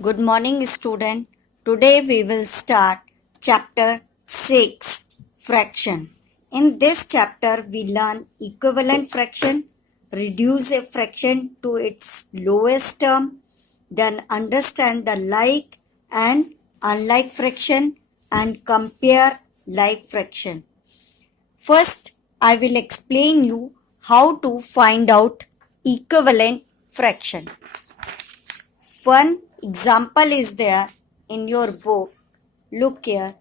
Good morning, student. Today we will start chapter 6 fraction. In this chapter we learn equivalent fraction, reduce a fraction to its lowest term, then understand the like and unlike fraction and compare like fraction. First, I will explain you how to find out equivalent fraction. One example is there in your book. Look here.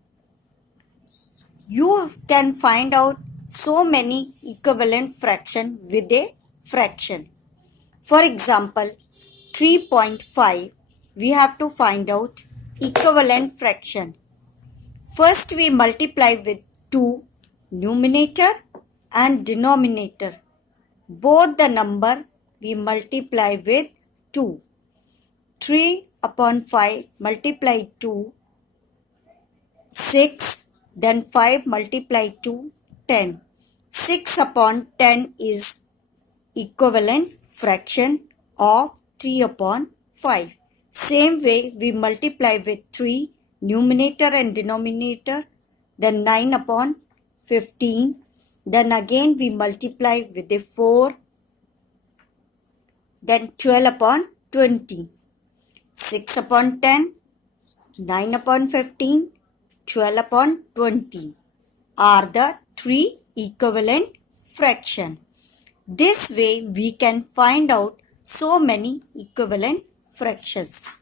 You can find out so many equivalent fraction with a fraction. For example, 3.5, we have to find out equivalent fraction. First we multiply with 2, numerator and denominator. Both the number we multiply with 2. 3 upon 5 multiply 2, 6, then 5 multiply 2, 10. 6 upon 10 is equivalent fraction of 3 upon 5. Same way we multiply with 3, numerator and denominator, then 9 upon 15. Then again we multiply with the 4, then 12 upon 20. 6 upon 10, 9 upon 15, 12 upon 20 are the three equivalent fraction. This way we can find out so many equivalent fractions.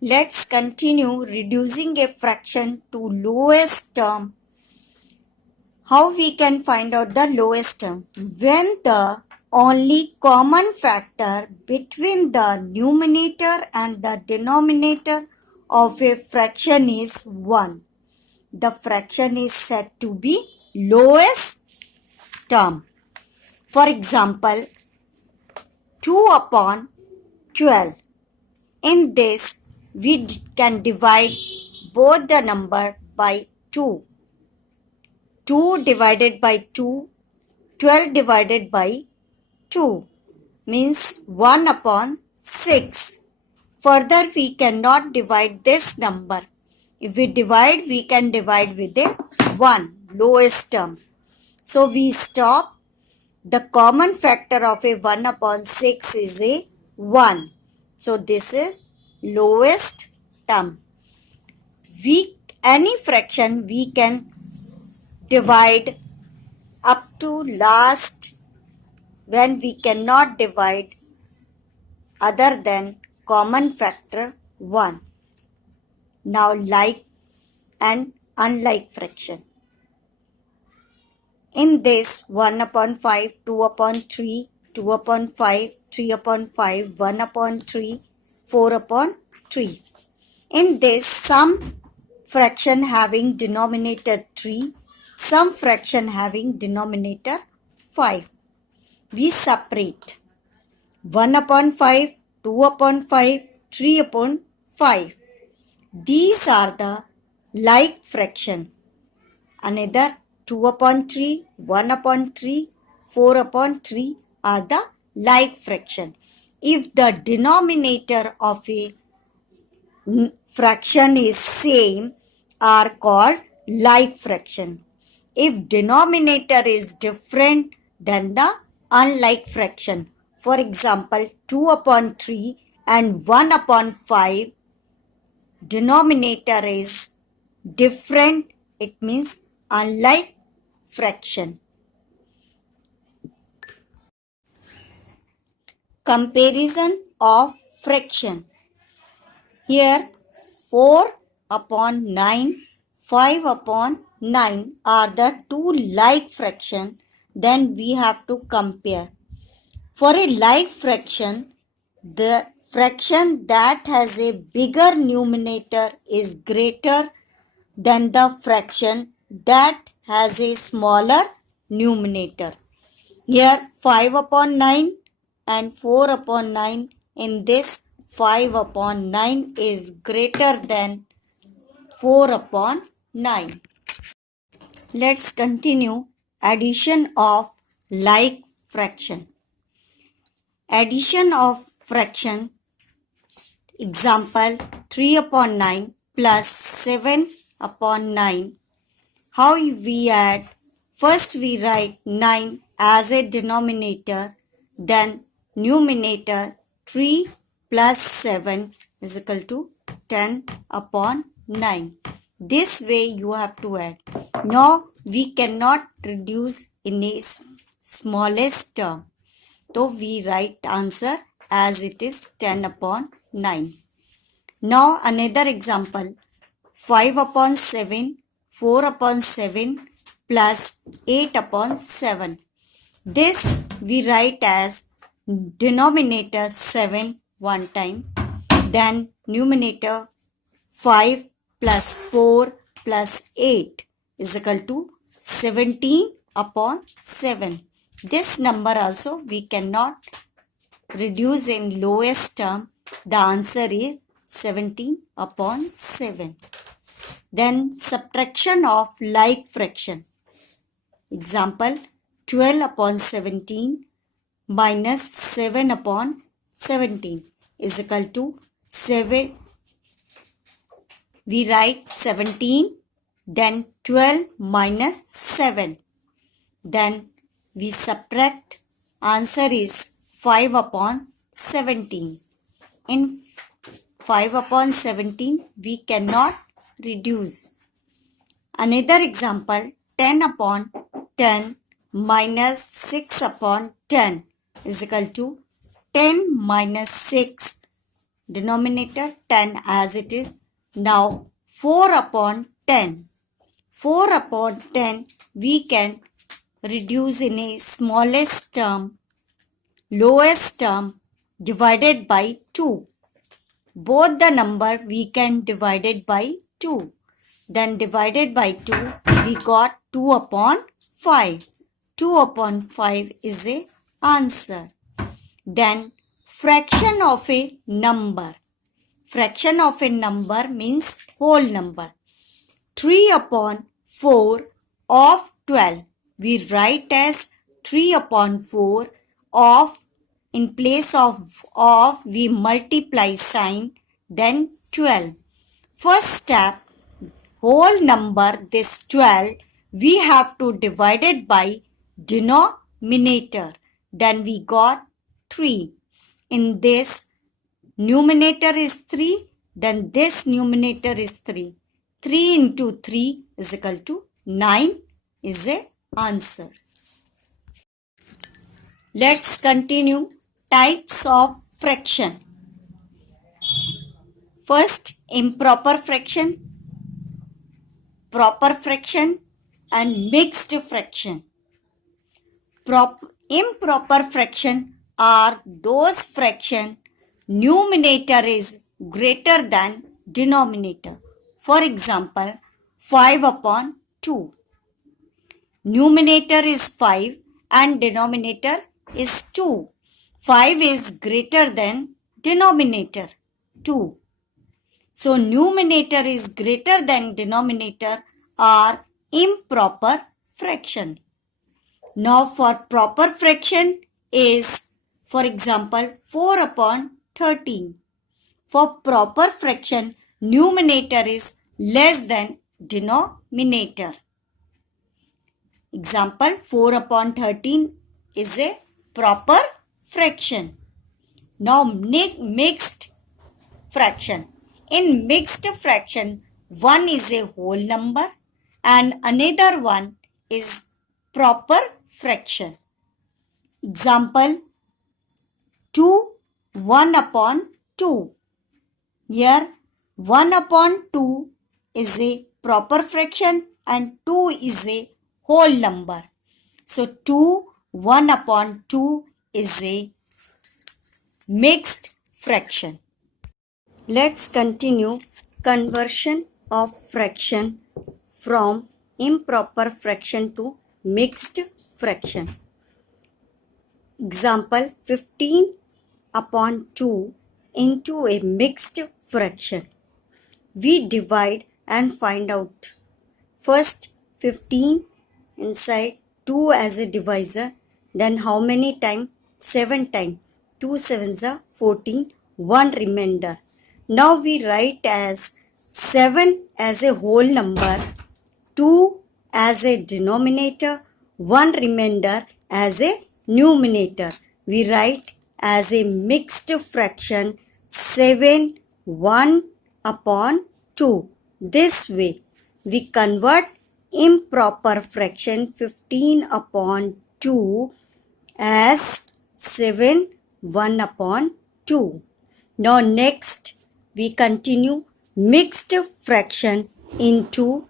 Let's continue reducing a fraction to lowest term. How we can find out the lowest term? When the only common factor between the numerator and the denominator of a fraction is 1. The fraction is said to be lowest term. For example, 2 upon 12. In this, we can divide both the number by 2. 2 divided by 2, 12 divided by 2 means 1 upon 6. Further, we cannot divide this number. If we divide, we can divide with a 1, lowest term. So, we stop. The common factor of a 1 upon 6 is a 1. So, this is lowest term. Any fraction we can divide up to last when we cannot divide other than common factor 1. Now like and unlike fraction. In this 1 upon 5, 2 upon 3, 2 upon 5, 3 upon 5, 1 upon 3, 4 upon 3. In this some fraction having denominator 3, some fraction having denominator 5. We separate 1 upon 5, 2 upon 5, 3 upon 5. These are the like fraction. Another 2 upon 3, 1 upon 3, 4 upon 3 are the like fraction. If the denominator of a fraction is same, are called like fraction. If denominator is different, then the unlike fraction. For example, 2 upon 3 and 1 upon 5, denominator is different, it means unlike fraction. Comparison of fraction. Here 4 upon 9, 5 upon 9 are the two like fraction. Then we have to compare. For a like fraction, the fraction that has a bigger numerator is greater than the fraction that has a smaller numerator. Here 5 upon 9 and 4 upon 9. In this 5 upon 9 is greater than 4 upon 9. Let's continue addition of like fraction. Addition of fraction Example 3 upon 9 plus 7 upon 9. How we add? First we write 9 as a denominator, then numerator 3 plus 7 is equal to 10 upon 9. This way you have to add. Now we cannot reduce in a smallest term. So we write answer as it is 10 upon 9. Now another example 5 upon 7, 4 upon 7 plus 8 upon 7. This we write as denominator 7 one time, then numerator 5 plus 4 plus 8 is equal to 17 upon 7. This number also we cannot reduce in lowest term. The answer is 17 upon 7. Then subtraction of like fraction. Example 12 upon 17 minus 7 upon 17 is equal to 7. We write 17, then 12 minus 7. Then we subtract, answer is 5 upon 17. In 5 upon 17 we cannot reduce. Another example 10 upon 10 minus 6 upon 10 is equal to 10 minus 6, denominator 10 as it is. Now 4 upon 10. 4 upon 10 we can reduce in a smallest term, lowest term divided by 2. Both the number we can divide it by 2. Then divided by 2 we got 2 upon 5. 2 upon 5 is a answer. Then fraction of a number. Fraction of a number means whole number. 3 upon 4 of 12. We write as 3 upon 4 of, in place of we multiply sign, then 12. First step, whole number this 12 we have to divide it by denominator. Then we got 3. In this numerator is 3, then this numerator is 3. 3 into 3 is equal to 9 is a answer. Let's continue types of fraction. First, improper fraction, proper fraction and mixed fraction. Improper fraction are those fraction numerator is greater than denominator. For example, 5 upon 2. Numerator is 5 and denominator is 2. 5 is greater than denominator 2. So numerator is greater than denominator are improper fraction. Now for proper fraction is, for example, 4 upon 13. For proper fraction, numerator is less than denominator. Example 4 upon 13 is a proper fraction. Now mixed fraction. In mixed fraction, one is a whole number and another one is proper fraction. Example 2, 1 upon 2. Here 1 upon 2 is a proper fraction and 2 is a whole number. So 2, 1 upon 2 is a mixed fraction. Let's continue conversion of fraction from improper fraction to mixed fraction. Example 15 upon 2 into a mixed fraction. We divide and find out. First 15 inside 2 as a divisor. Then how many times? 7 times. 2 sevens are 14. 1 remainder. Now we write as 7 as a whole number, 2 as a denominator, 1 remainder as a numerator. We write as a mixed fraction 7 1 upon 2. This way we convert improper fraction 15 upon 2 as 7 1 upon 2. Now next we continue mixed fraction into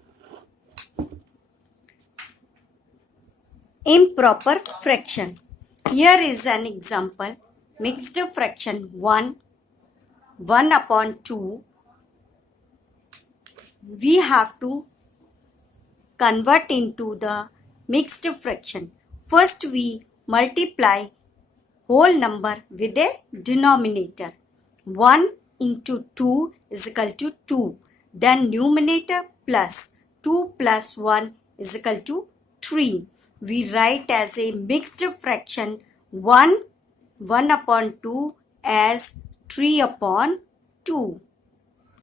improper fraction. Here is an example. Mixed fraction 1 upon 2. We have to convert into the mixed fraction. First we multiply whole number with a denominator. 1 into 2 is equal to 2. Then numerator plus 2 plus 1 is equal to 3. We write as a mixed fraction 1 upon 2 as 3 upon 2.